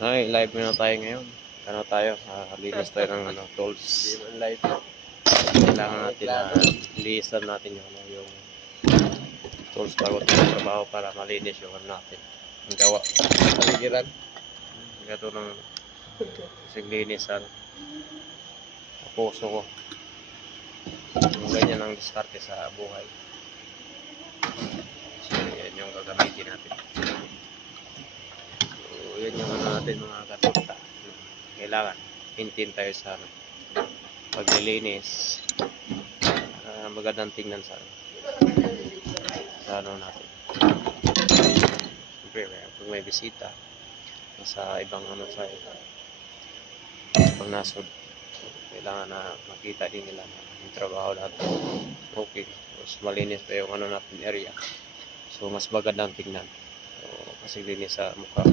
Ay, live na tayo ngayon. Ano tayo? Linis tayo ng tools. Hindi man live. Kailangan natin na linisan natin yung tools bago tayo trabaho para malinis yung natin. Ang gawa. Paligiran. Gato ng siglinisan. Puso ko. Yung ganyan ang diskarte sa buhay. So, yan yung gagamitin natin. So, yan yung natin mga katuta. Kailangan maintain tayo sa paglilinis. Magandang tingnan sa ano natin. Siyempre, pag may bisita sa ibang ibang nasod, kailangan na makita din nila na yung trabaho natin okay, mas malinis pa yung natin area, so mas magandang tingnan, so kasi linis sa mukha.